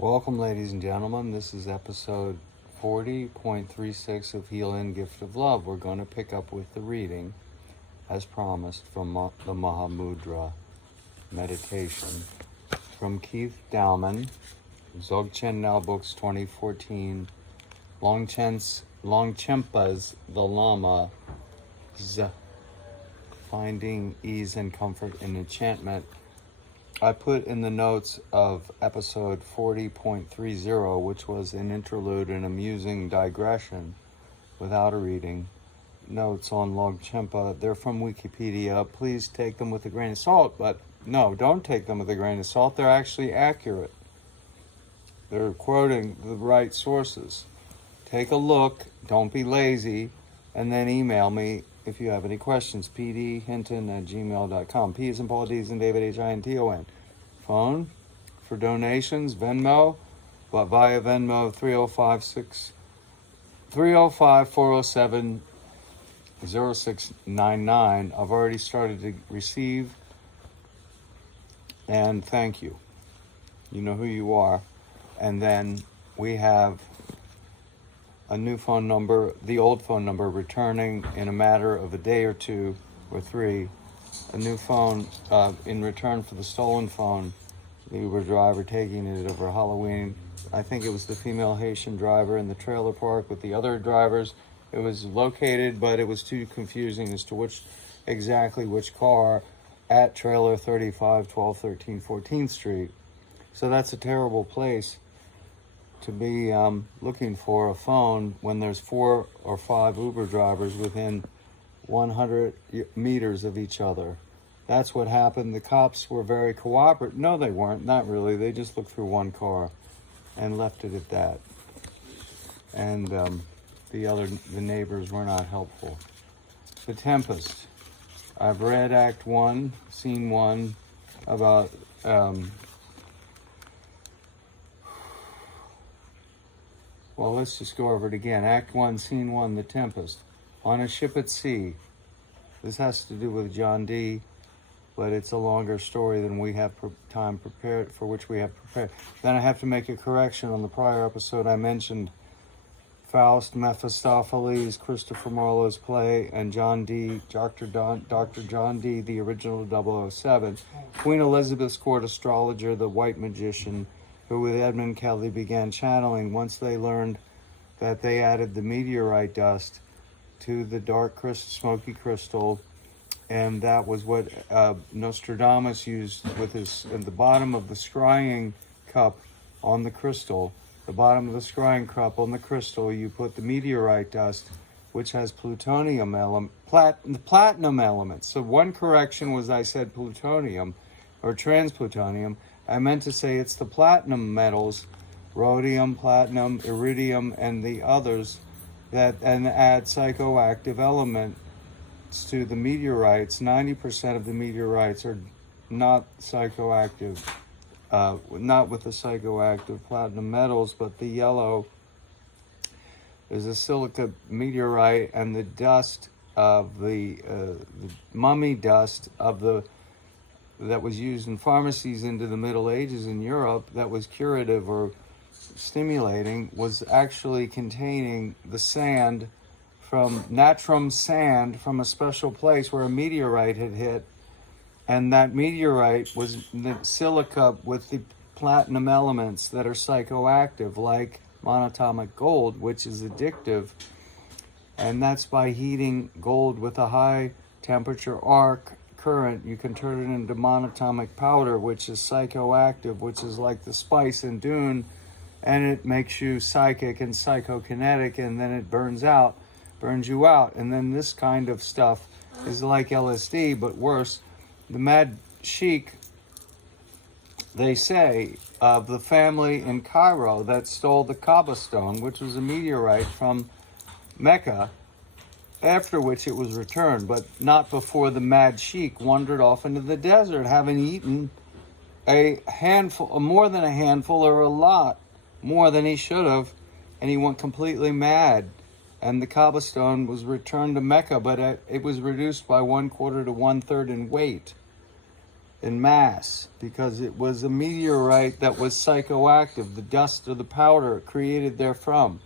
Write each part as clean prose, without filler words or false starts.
Welcome, ladies and gentlemen. This is episode 40.36 of Healing Gift of Love. We're going to pick up with the reading, as promised, from the Maha Mudra meditation from Keith Dowman, Dzogchen Now Books 2014, Longchenpa's The Lama, Finding Ease and Comfort in Enchantment. I put in the notes of episode 40.30, which was an interlude and amusing digression without a reading, notes on Longchenpa. They're from Wikipedia. Please take them with a grain of salt, but no, don't take them with a grain of salt. They're actually accurate. They're quoting the right sources. Take a look, don't be lazy, and then email me if you have any questions. pdhinton@gmail.com. P as in Paul, D as in David, Hinton. Phone for donations, Venmo, but via Venmo 305-407-0699. I've already started to receive, and thank you. You know who you are. And then we have a new phone number, the old phone number, returning in a matter of a day or two or three. A new phone in return for the stolen phone. The Uber driver taking it over Halloween. I think it was the female Haitian driver in the trailer park with the other drivers. It was located, but it was too confusing as to which car at trailer 35, 12, 13, 14th Street. So that's a terrible place to be looking for a phone when there's 4 or 5 Uber drivers within 100 meters of each other. That's what happened. The cops were very cooperative. No, they weren't. Not really. They just looked through one car and left it at that. And the neighbors were not helpful. The Tempest. I've read Act 1, Scene 1 about well, let's just go over it again. Act 1, Scene 1, The Tempest. On a ship at sea. This has to do with John Dee, but it's a longer story than we have time prepared, for which we have prepared. Then I have to make a correction. On the prior episode, I mentioned Faust, Mephistopheles, Christopher Marlowe's play, and John Dee, Dr. John Dee, the original 007. Queen Elizabeth's court astrologer, the white magician, who with Edmund Kelly began channeling once they learned that they added the meteorite dust to the dark smoky crystal, and that was what Nostradamus used with in the bottom of the scrying cup on the crystal. The bottom of the scrying cup on the crystal, you put the meteorite dust, which has platinum elements. So one correction was I said plutonium or transplutonium. I meant to say it's the platinum metals, rhodium, platinum, iridium, and the others and add psychoactive elements to the meteorites. 90% of the meteorites are not psychoactive, not with the psychoactive platinum metals, but the yellow is a silica meteorite, and the dust of the mummy dust of that was used in pharmacies into the Middle Ages in Europe, that was curative or stimulating, was actually containing the sand from natrum sand from a special place where a meteorite had hit, and that meteorite was the silica with the platinum elements that are psychoactive, like monatomic gold, which is addictive, and that's by heating gold with a high temperature arc current. You can turn it into monatomic powder, which is psychoactive, which is like the spice in Dune, and it makes you psychic and psychokinetic, and then it burns you out. And then this kind of stuff is like LSD, but worse. The Mad Sheikh, they say, of the family in Cairo that stole the Kaaba stone, which was a meteorite from Mecca, after which it was returned, but not before the Mad Sheikh wandered off into the desert, having eaten a handful, more than a handful, or a lot more than he should have, and he went completely mad. And the Kaaba stone was returned to Mecca, but it was reduced by 1/4 to 1/3 in weight. in mass, because it was a meteorite that was psychoactive, the dust or the powder created therefrom,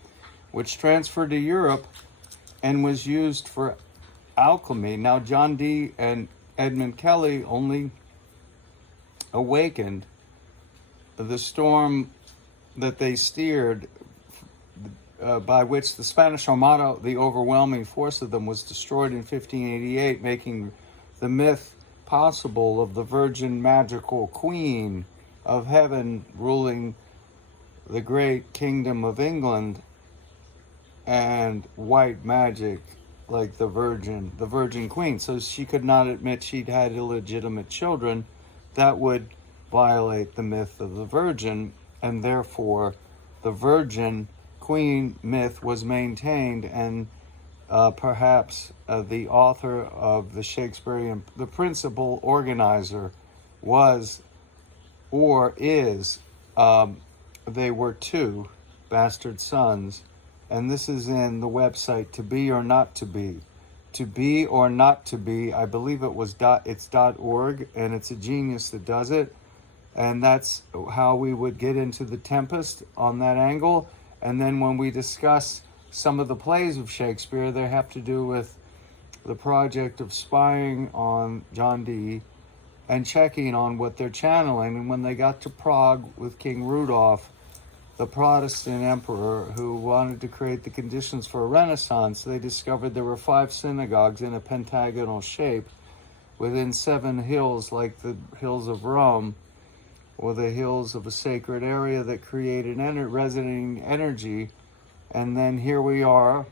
which transferred to Europe and was used for alchemy. Now, John Dee and Edmund Kelly only awakened the storm that they steered, by which the Spanish Armada, the overwhelming force of them, was destroyed in 1588, making the myth possible of the virgin magical queen of heaven ruling the great kingdom of England, and white magic like the virgin queen. So she could not admit she'd had illegitimate children. That would violate the myth of the virgin, and therefore the virgin queen myth was maintained, and perhaps the author of the Shakespearean, the principal organizer was or is, they were two bastard sons. And this is in the website To Be or Not to Be. To Be or Not to Be, I believe it's .org, and it's a genius that does it. And that's how we would get into the Tempest on that angle. And then when we discuss some of the plays of Shakespeare, they have to do with the project of spying on John Dee and checking on what they're channeling. And when they got to Prague with King Rudolph, the Protestant emperor who wanted to create the conditions for a Renaissance, they discovered there were 5 synagogues in a pentagonal shape within 7 hills, like the hills of Rome, or the hills of a sacred area that created resonating energy. And then here we are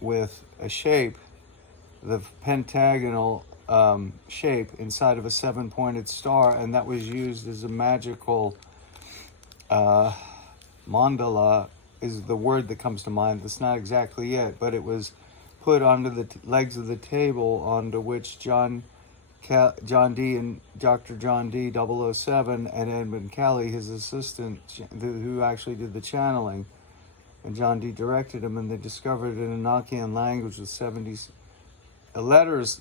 with a shape, the pentagonal shape inside of a 7-pointed star, and that was used as a magical mandala is the word that comes to mind. That's not exactly it, but it was put onto the legs of the table onto which John Dee and Dr. John Dee 007 and Edmund Kelly, his assistant, who actually did the channeling, and John Dee directed him, and they discovered an Enochian language with 72 letters,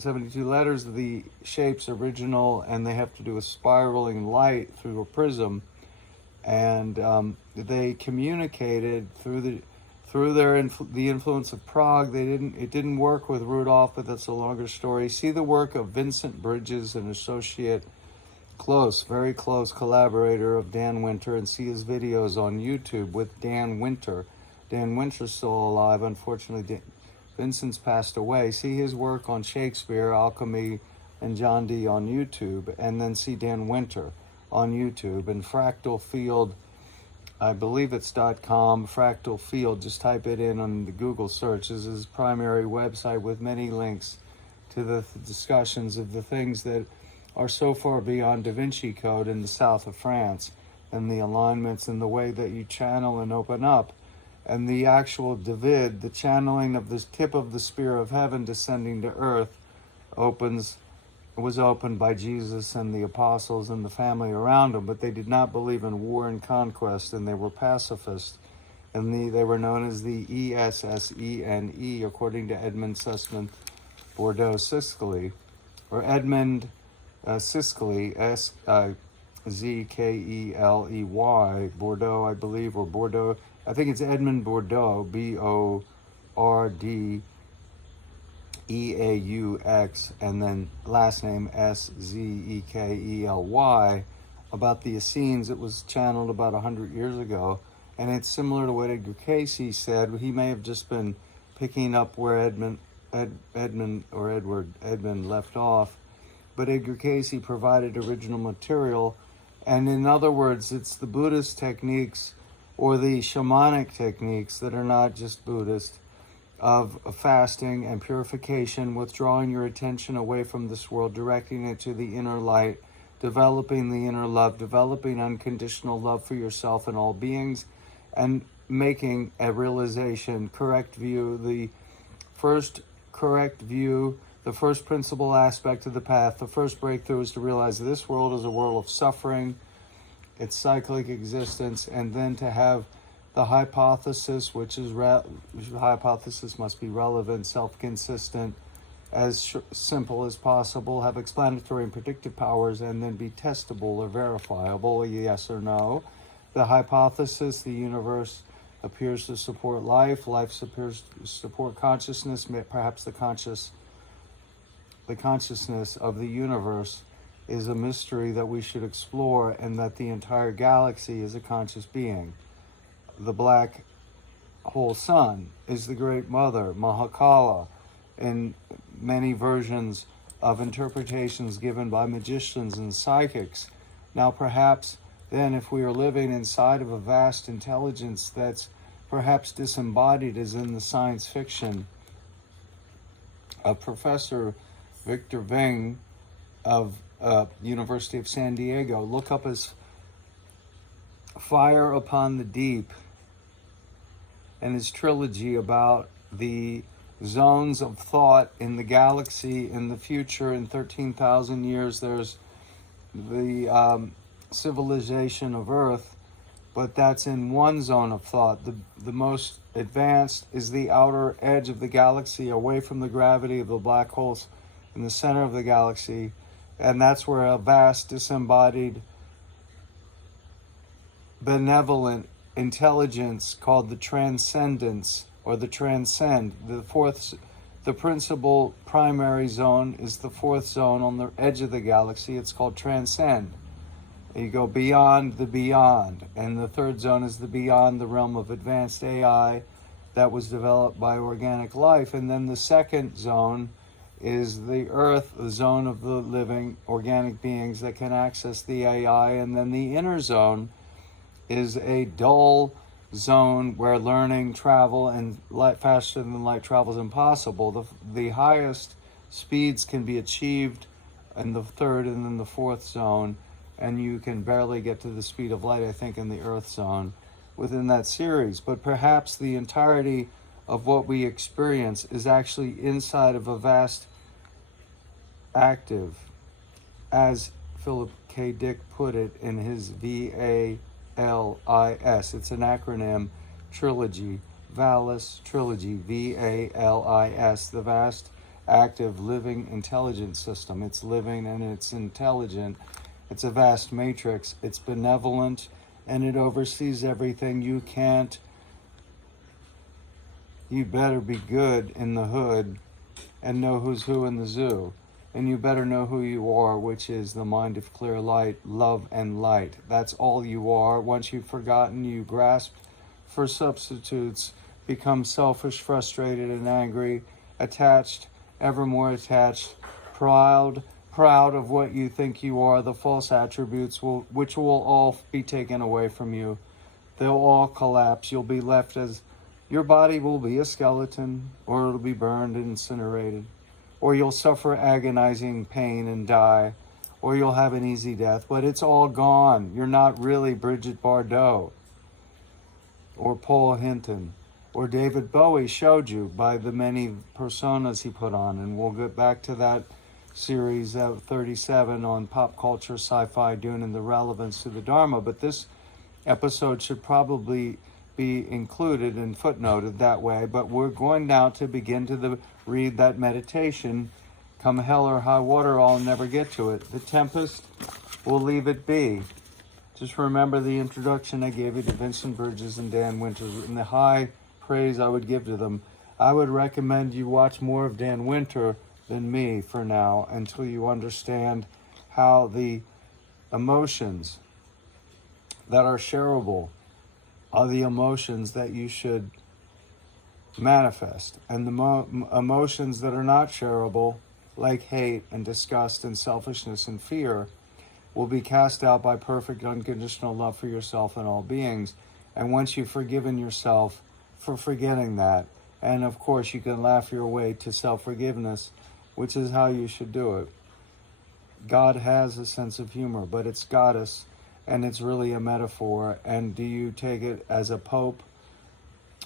the shape's original, and they have to do a spiraling light through a prism, and they communicated through the influence of Prague. It didn't work with Rudolph, but that's a longer story. See the work of Vincent Bridges, an associate, very close collaborator of Dan Winter, and see his videos on YouTube with Dan Winter. Dan Winter's still alive, unfortunately. Vincent's passed away. See his work on Shakespeare, alchemy, and John Dee on YouTube, and then see Dan Winter on YouTube. And Fractal Field, I believe it's .com, Fractal Field, just type it in on the Google search. This is his primary website with many links to the discussions of the things that are so far beyond Da Vinci Code in the south of France, and the alignments and the way that you channel and open up. And the actual David, the channeling of the tip of the spear of heaven descending to earth, was opened by Jesus and the apostles and the family around him, but they did not believe in war and conquest, and they were pacifists, and they were known as the ESSENE, according to Edmund Sussman Bordeaux Siscali, or Edmund Siscali, Zkeley, Bordeaux, I believe, or Bordeaux. I think it's Edmund Bordeaux, BORDEAUX, and then last name SZEKELY, about the Essenes. It was channeled about 100 years ago, and it's similar to what Edgar Cayce said. He may have just been picking up where Edmund left off, but Edgar Cayce provided original material, and in other words, it's the Buddhist techniques or the shamanic techniques that are not just Buddhist, of fasting and purification, withdrawing your attention away from this world, directing it to the inner light, developing the inner love, developing unconditional love for yourself and all beings, and making a realization, correct view, the first correct view, the first principal aspect of the path. The first breakthrough is to realize that this world is a world of suffering, its cyclic existence, and then to have the hypothesis, which is hypothesis must be relevant, self-consistent, as simple as possible, have explanatory and predictive powers, and then be testable or verifiable, yes or no. The hypothesis, the universe appears to support life, life appears to support consciousness, perhaps the consciousness of the universe is a mystery that we should explore, and that the entire galaxy is a conscious being. The black hole sun is the great mother, Maha, in many versions of interpretations given by magicians and psychics. Now perhaps then, if we are living inside of a vast intelligence that's perhaps disembodied, as in the science fiction of Professor Victor Veng of University of San Diego, look up his Fire Upon the Deep and his trilogy about the zones of thought in the galaxy in the future. In 13,000 years, there's the civilization of Earth, but that's in one zone of thought. The most advanced is the outer edge of the galaxy, away from the gravity of the black holes in the center of the galaxy, and that's where a vast disembodied benevolent intelligence called the transcendence, or the transcend. The principal primary zone is the fourth zone on the edge of the galaxy. It's called transcend. You go beyond the beyond, and the third zone is the beyond, the realm of advanced AI that was developed by organic life. And then the second zone is the earth, the zone of the living organic beings that can access the AI. And then the inner zone is a dull zone where learning, travel, and light faster than light travel is impossible. The highest speeds can be achieved in the third and then the fourth zone, and you can barely get to the speed of light, I think, in the earth zone within that series. But perhaps the entirety of what we experience is actually inside of a vast active, as Philip K. Dick put it in his VALIS. It's an acronym, trilogy, VALIS trilogy, VALIS, the vast active living intelligence system. It's living and it's intelligent. It's a vast matrix. It's benevolent, and it oversees everything. You better be good in the hood and know who's who in the zoo. And you better know who you are, which is the mind of clear light, love and light. That's all you are. Once you've forgotten, you grasp for substitutes, become selfish, frustrated, and angry, attached, ever more attached, proud of what you think you are. The false attributes which will all be taken away from you. They'll all collapse. You'll be left as, your body will be a skeleton, or it'll be burned and incinerated, or you'll suffer agonizing pain and die, or you'll have an easy death, but it's all gone. You're not really Bridget Bardot or Paul Hinton or David Bowie showed you by the many personas he put on. And we'll get back to that series of 37 on pop culture, sci-fi, Dune, and the relevance to the Dharma. But this episode should probably be included and footnoted that way. But we're going now to begin to read that meditation. Come hell or high water, I'll never get to it. The tempest, we'll leave it be. Just remember the introduction I gave you to Vincent Burgess and Dan Winter and the high praise I would give to them. I would recommend you watch more of Dan Winter than me for now, until you understand how the emotions that are shareable are the emotions that you should manifest, and the emotions that are not shareable, like hate and disgust and selfishness and fear, will be cast out by perfect unconditional love for yourself and all beings. And once you've forgiven yourself for forgetting that, and of course you can laugh your way to self-forgiveness, which is how you should do it. God has a sense of humor, but it's goddess, and it's really a metaphor. And do you take it as a pope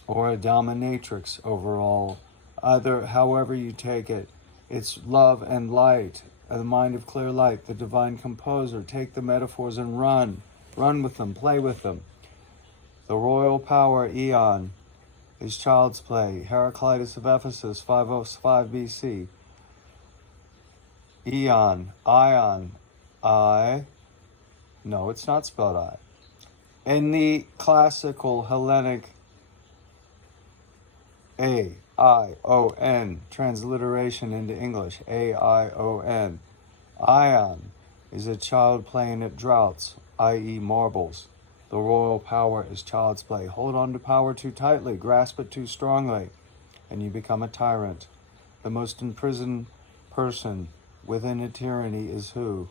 or a dominatrix overall? However you take it, it's love and light, the mind of clear light, the divine composer. Take the metaphors and run with them, play with them. The royal power, Eon, is child's play. Heraclitus of Ephesus, 505 BC. Eon, ion, I. No, it's not spelled I. In the classical Hellenic A-I-O-N, transliteration into English, A-I-O-N. Ion is a child playing at draughts, i.e. marbles. The royal power is child's play. Hold on to power too tightly, grasp it too strongly, and you become a tyrant. The most imprisoned person within a tyranny is who?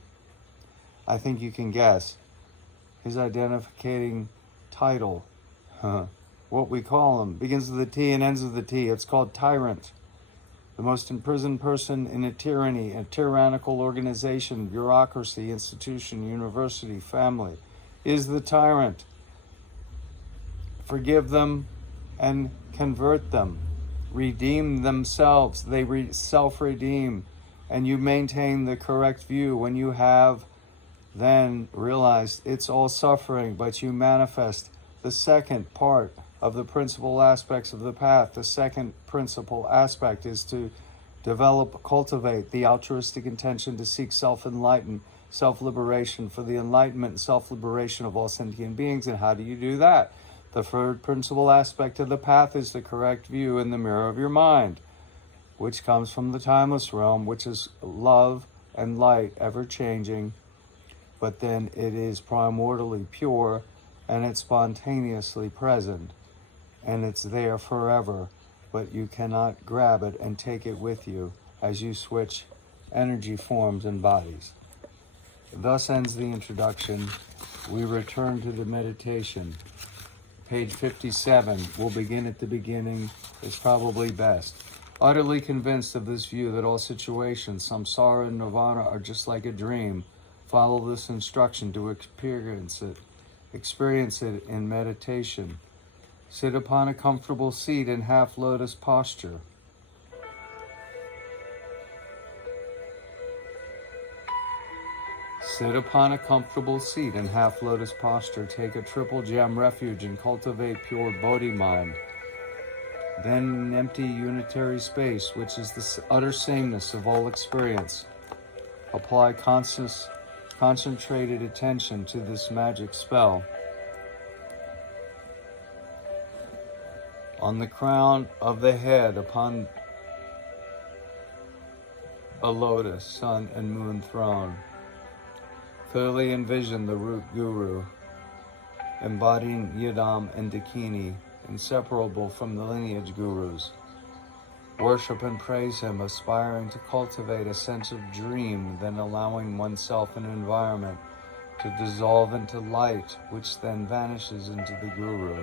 I think you can guess. His identificating title, what we call him, begins with a T and ends with a T. It's called tyrant. The most imprisoned person in a tyranny, a tyrannical organization, bureaucracy, institution, university, family, is the tyrant. Forgive them and convert them. Redeem themselves. They self-redeem. And you maintain the correct view when you have then realized it's all suffering, but you manifest the second part of the principal aspects of the path. The second principal aspect is to develop, cultivate the altruistic intention to seek self-enlightenment, self-liberation, for the enlightenment and self-liberation of all sentient beings. And how do you do that? The third principal aspect of the path is the correct view in the mirror of your mind, which comes from the timeless realm, which is love and light, ever-changing, but then it is primordially pure, and it's spontaneously present, and it's there forever, but you cannot grab it and take it with you as you switch energy forms and bodies. Thus ends the introduction. We return to the meditation. Page 57, we'll begin at the beginning. It's probably best. Utterly convinced of this view that all situations, samsara and nirvana, are just like a dream, follow this instruction to experience it in meditation. Sit upon a comfortable seat in half lotus posture. Sit upon a comfortable seat in half lotus posture. Take a triple gem refuge and cultivate pure Bodhi mind. Then an empty unitary space, which is the utter sameness of all experience. Apply concentrated attention to this magic spell. On the crown of the head, upon a lotus, sun and moon throne, clearly envision the root guru, embodying Yidam and Dakini, inseparable from the lineage gurus. Worship and praise him, aspiring to cultivate a sense of dream, then allowing oneself an environment to dissolve into light, which then vanishes into the guru.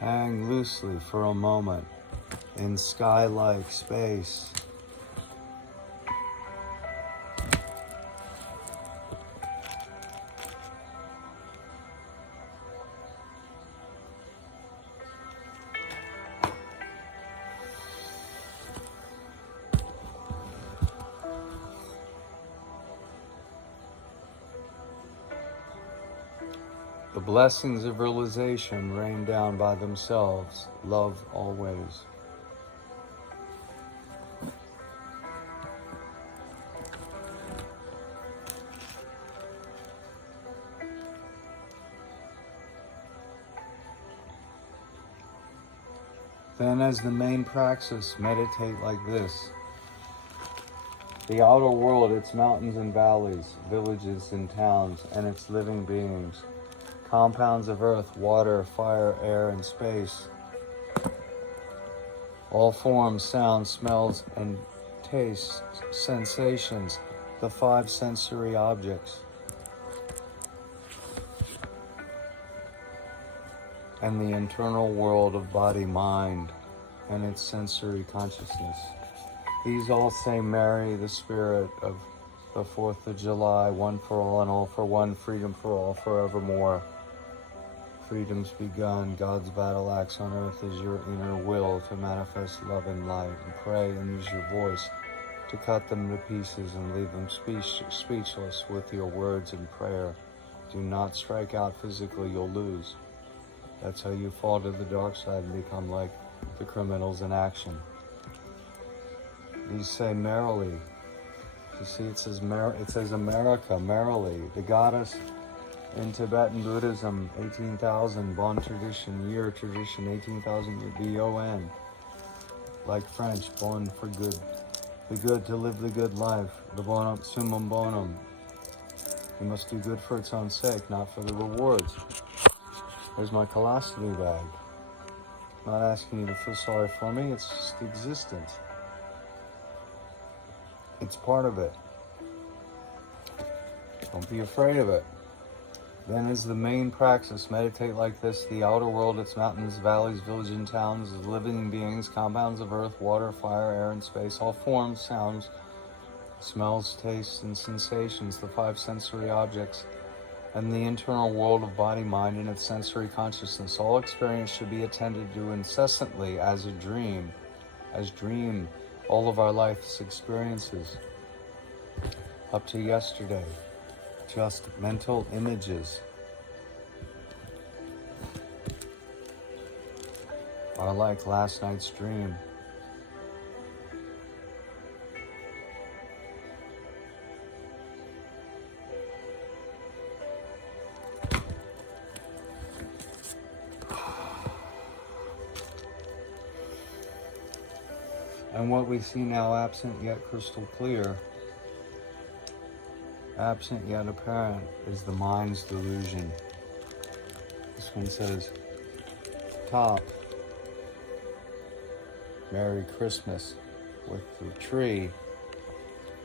Hang loosely for a moment in sky-like space. The blessings of realization rain down by themselves. Love always. Then as the main praxis, meditate like this. The outer world, its mountains and valleys, villages and towns, and its living beings. Compounds of earth, water, fire, air, and space. All forms, sounds, smells, and tastes, sensations, the 5 sensory objects. And the internal world of body-mind and its sensory consciousness. These all say Mary, the spirit of the 4th of July, one for all and all for one, freedom for all forevermore. Freedom's begun. God's battle axe on earth is your inner will to manifest love and light. And pray and use your voice to cut them to pieces and leave them speechless with your words and prayer. Do not strike out physically, you'll lose. That's how you fall to the dark side and become like the criminals in action. You say merrily. You see, it says America, merrily. The goddess in Tibetan Buddhism, 18,000, Bon tradition, year tradition, 18,000 year, B-O-N. Like French, bon for good. The good, to live the good life. The bonum, summum bonum. You must do good for its own sake, not for the rewards. There's my colostomy bag. I'm not asking you to feel sorry for me, it's just existence. It's part of it. Don't be afraid of it. Then is the main praxis. Meditate like this. The outer world, its mountains, valleys, villages, and towns, is living beings, compounds of earth, water, fire, air, and space, all forms, sounds, smells, tastes, and sensations, the five sensory objects, and the internal world of body, mind, and its sensory consciousness. All experience should be attended to incessantly as a dream. As dream, all of our life's experiences. Up to yesterday. Just mental images are like last night's dream. And what we see now, absent yet crystal clear, absent yet apparent, is the mind's delusion. This one says, top, Merry Christmas, with the tree,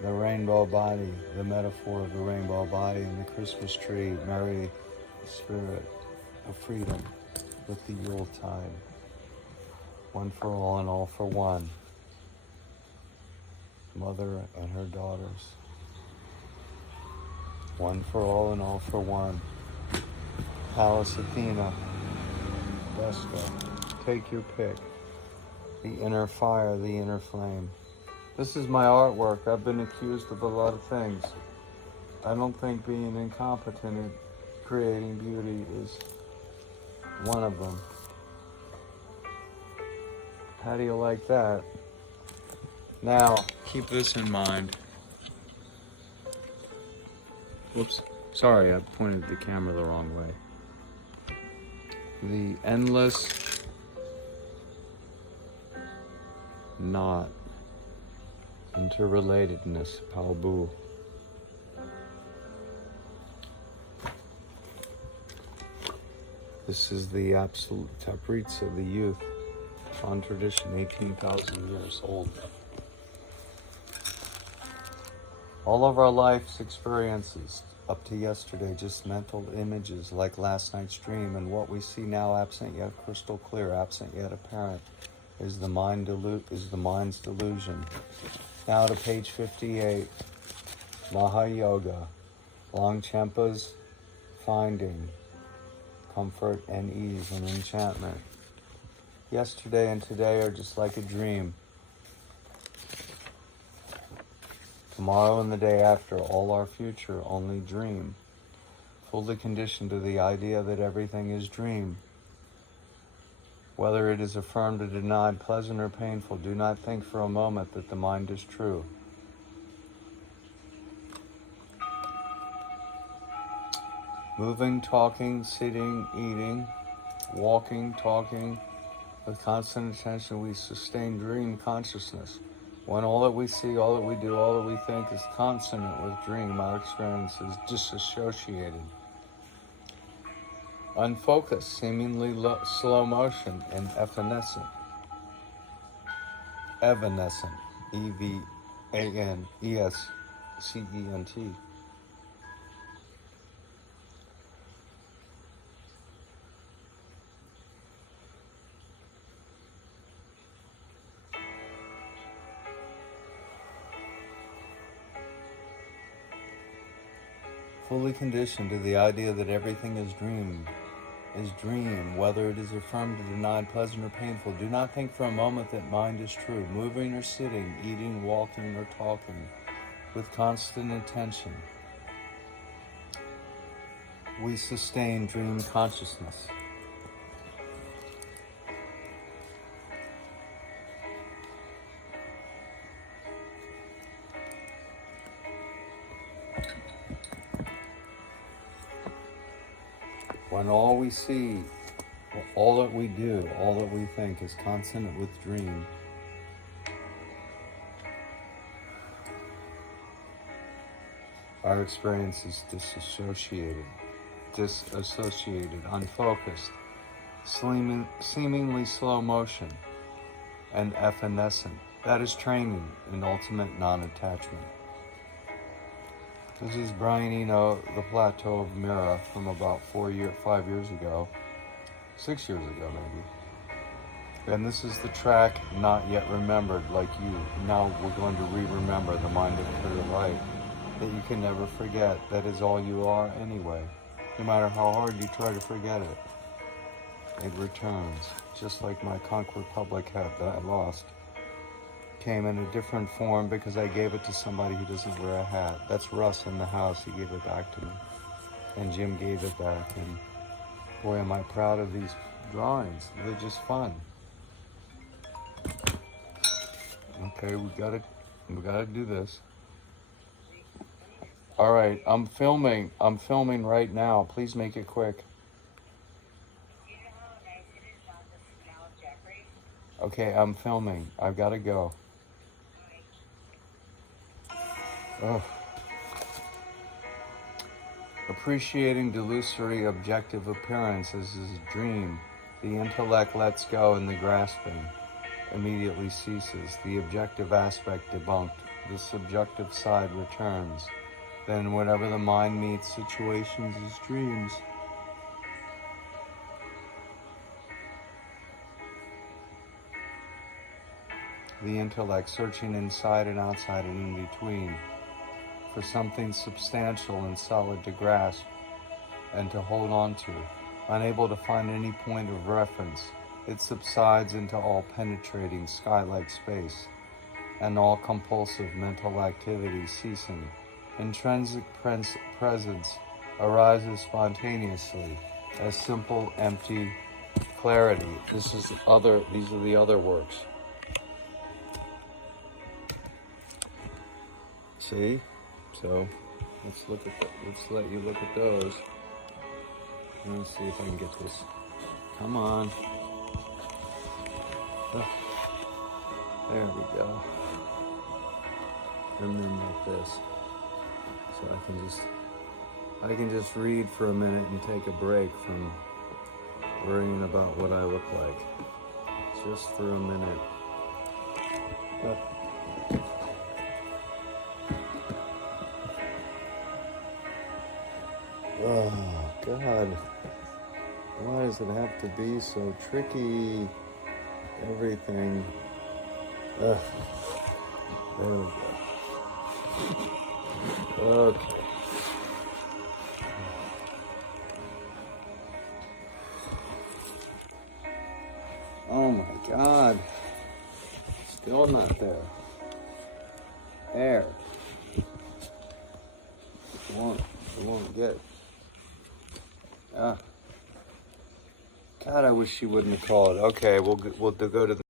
the rainbow body, the metaphor of the rainbow body, and the Christmas tree, Merry Spirit of freedom, with the Yuletide. One for all and all for one. Mother and her daughters. One for all and all for one. Pallas Athena. Vesca. Take your pick. The inner fire, the inner flame. This is my artwork. I've been accused of a lot of things. I don't think being incompetent at creating beauty is one of them. How do you like that? Now, keep this in mind. Whoops, sorry, I pointed the camera the wrong way. The endless knot, interrelatedness, Palbu. This is the absolute taprits of the youth, on tradition, 18,000 years old. All of our life's experiences up to yesterday, just mental images like last night's dream, and what we see now, absent yet crystal clear, absent yet apparent, is the mind's delusion. Now to page 58, Maha Yoga, Longchenpa's finding comfort and ease and enchantment. Yesterday and today are just like a dream. Tomorrow and the day after, all our future, only dream. Fully conditioned to the idea that everything is dream. Whether it is affirmed or denied, pleasant or painful, do not think for a moment that the mind is true. Moving, talking, sitting, eating, walking, talking, with constant attention we sustain dream consciousness. When all that we see, all that we do, all that we think is consonant with dream, our experience is disassociated. Unfocused, seemingly slow motion, and evanescent. Evanescent. E-V-A-N-E-S-C-E-N-T. Fully conditioned to the idea that everything is dream, whether it is affirmed or denied, pleasant or painful. Do not think for a moment that mind is true. Moving or sitting, eating, walking, or talking, with constant attention, we sustain dream consciousness. When all we see, all that we do, all that we think is consonant with dream, our experience is disassociated, unfocused, seemingly slow motion, and evanescent. That is training in ultimate non-attachment. This is Brian Eno, The Plateau of Mira, from about 5 years ago, 6 years ago maybe. And this is the track Not Yet Remembered, like you. Now we're going to re-remember the mind of clear light, that you can never forget. That is all you are anyway. No matter how hard you try to forget it, it returns. Just like my Conch Republic hat that I lost. Came in a different form because I gave it to somebody who doesn't wear a hat. That's Russ in the house. He gave it back to me. And Jim gave it back. And boy, am I proud of these drawings. They're just fun. Okay, we gotta do this. All right, I'm filming right now. Please make it quick. Okay, I'm filming. I've got to go. Ugh. Appreciating delusory objective appearances is a dream. The intellect lets go and the grasping immediately ceases. The objective aspect debunked. The subjective side returns. Then whatever the mind meets situations is dreams. The intellect searching inside and outside and in between for something substantial and solid to grasp and to hold on to, unable to find any point of reference, it subsides into all penetrating sky-like space and all compulsive mental activity ceasing. Intrinsic presence arises spontaneously as simple, empty clarity. These are the other works. See? So let's let you look at those. Let's see if I can get this. Come on. There we go. And then like this. So I can just read for a minute and take a break from worrying about what I look like. Just for a minute. Oh, God. Why does it have to be so tricky? Everything. Ugh. There we go. Okay. Oh my God. Still not there. There. It won't get. God, I wish she wouldn't have called. Okay, we'll go to the